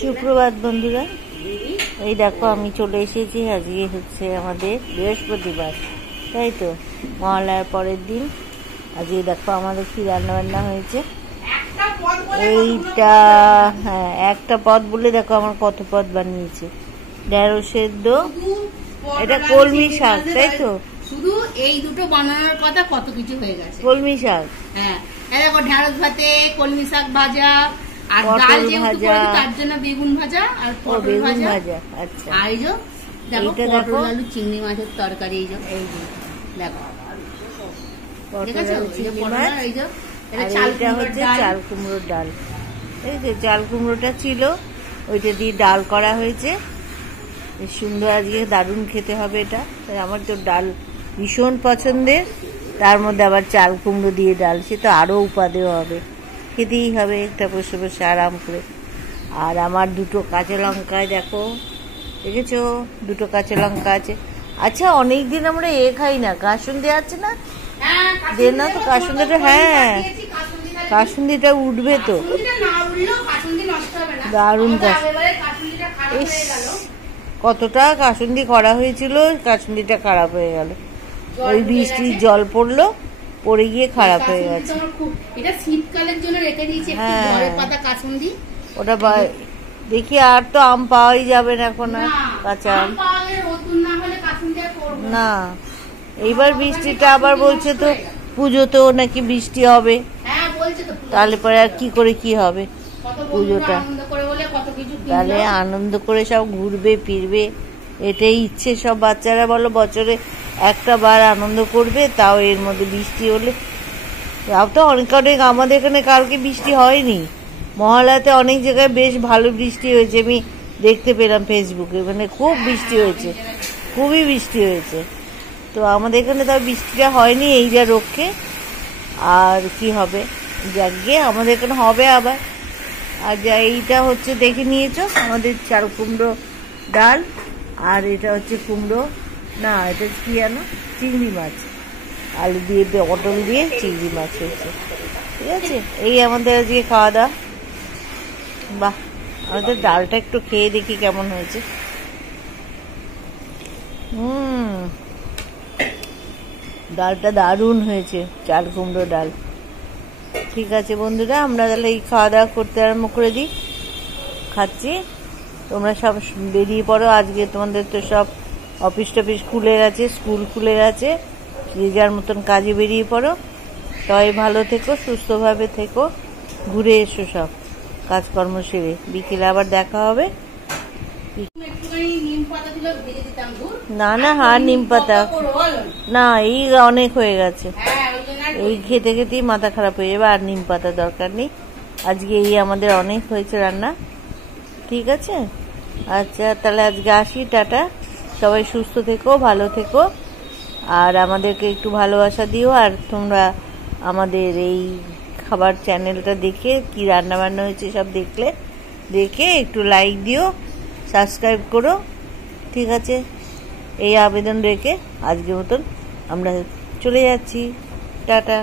সুপ্রভাত বন্ধুরা, এই দেখো আমি চলে এসেছি। আজকে হচ্ছে আমাদের বৃহস্পতিবার, তাই তো, মহালয়ার পরের দিন। আজকে দেখো আমাদের কি রান্না বান্না হয়েছে। এইটা হ্যাঁ, একটা পদ বলে দেখো আমার কত পদ বানিয়েছে। ঢেঁড়স সেদ্ধ, এটা কলমি শাক, তাই তো। শুধু এই দুটো বানানোর কথা কত কিছু হয়ে গেছে। কলমি শাক, হ্যাঁ, দেখো ঢেঁড়স ভাতে কলমি শাক ভাজা, আর ডাল যেহেতু করেছি তার জন্য বেগুন ভাজা আর পটল ভাজা। আচ্ছা, আর এই যে দেখো পটল আলু চিংড়ি মাছের তরকারি। এই যে দেখো চাল কুমড়োর ডাল। এই যে চাল কুমড়োটা ছিল, ওইটা দিয়ে ডাল করা হয়েছে। সুন্দর, আজকে দারুণ খেতে হবে এটা। আমার তো ডাল ভীষণ পছন্দের, তার মধ্যে আবার চাল কুমড়ো দিয়ে ডাল, সে তো আরো উপাদেয় হবে। খেতেই হবে একটা বসে বসে আরাম করে। আর আমার দুটো কাঁচা লঙ্কায় দেখো, দেখেছো, দুটো কাঁচা লঙ্কা আছে। আচ্ছা, অনেকদিন আমরা খাই না, কাসুন্দি আছে না, দে না তো কাসুন্দিটা। হ্যাঁ, কাসুন্দিটা উঠবে তো, দারুণ। কতটা কাসুন্দি করা হয়েছিল, কাসুন্দিটা খারাপ হয়ে গেল। ওই বৃষ্টির জল পড়লো, পড়ে গিয়ে খারাপ হয়ে গেছে। এটা শীতকালের জন্য রেখে দিয়েছি পাতা কাসুন্দি। ওটা দেখি, আর তো আম পাওয়াই যাবে না এখন, আর কাঁচা আম না। এইবার বৃষ্টিটা আবার বলছে তো পুজোতেও নাকি বৃষ্টি হবে, তাহলে পরে আর কি করে কি হবে পুজোটা। তাহলে আনন্দ করে সব ঘুরবে ফিরবে, এটাই ইচ্ছে সব বাচ্চারা। বলো, বছরে একটা বার আনন্দ করবে, তাও এর মধ্যে বৃষ্টি হলে। তাও তো অনেক অনেক, আমাদের এখানে কালকে বৃষ্টি হয়নি। মহালয়াতে অনেক জায়গায় বেশ ভালো বৃষ্টি হয়েছে, আমি দেখতে পেলাম ফেসবুকে, মানে খুব বৃষ্টি হয়েছে, খুবই বৃষ্টি হয়েছে। তো আমাদের এখানে তাও বৃষ্টিটা হয়নি, এই যা রক্ষে। আর কি হবে, যাকে আমাদের এখানে হবে আবার। আর যা এইটা হচ্ছে দেখে নিয়েছ, আমাদের চাল কুমড়ো ডাল। আর এটা হচ্ছে কুমড়ো না, এটা কি জানো, চিংড়ি মাছ, আলু দিয়ে পটল দিয়ে চিংড়ি মাছ হয়েছে। ঠিক আছে, এই আমাদের আজকে খাওয়া দাওয়া। বাহ, আমাদের ডালটা একটু খেয়ে দেখি কেমন হয়েছে। ডালটা দারুণ হয়েছে, চাল কুমড়ো ডাল। ঠিক আছে বন্ধুরা, আমরা তাহলে এই খাওয়া দাওয়া করতে আরম্ভ করে দিই। খাচ্ছি, তোমরা সব বেরিয়ে পড়ো। আজকে তোমাদের তো সব অফিস টফিস খুলে গেছে, স্কুল খুলে গেছে, যে যার মতন কাজে বেরিয়ে পড়ো। সবাই ভালো থেকো, সুস্থভাবে থেকো, ঘুরে এসো সব কাজকর্ম সেরে। বিকেলে আবার দেখা হবে। না না, হার নিম পাতা না, এই অনেক হয়ে গেছে, এই খেতে খেতেই মাথা খারাপ হয়ে যাবে। আর নিম পাতা দরকার নেই, আজকে এই আমাদের অনেক হয়েছে রান্না। ঠিক আছে, আচ্ছা তাহলে আজকে আসি, টাটা। সবাই সুস্থ থেকো, ভালো থেকো, আর আমাদেরকে একটু ভালোবাসা দিও। আর তোমরা আমাদের এই খাবার চ্যানেলটা দেখে কি রান্না বান্না হয়েছে সব দেখে একটু লাইক দিও, সাবস্ক্রাইব করো। ঠিক আছে, এই আবেদন রেখে আজকের মতন আমরা চলে যাচ্ছি, টাটা।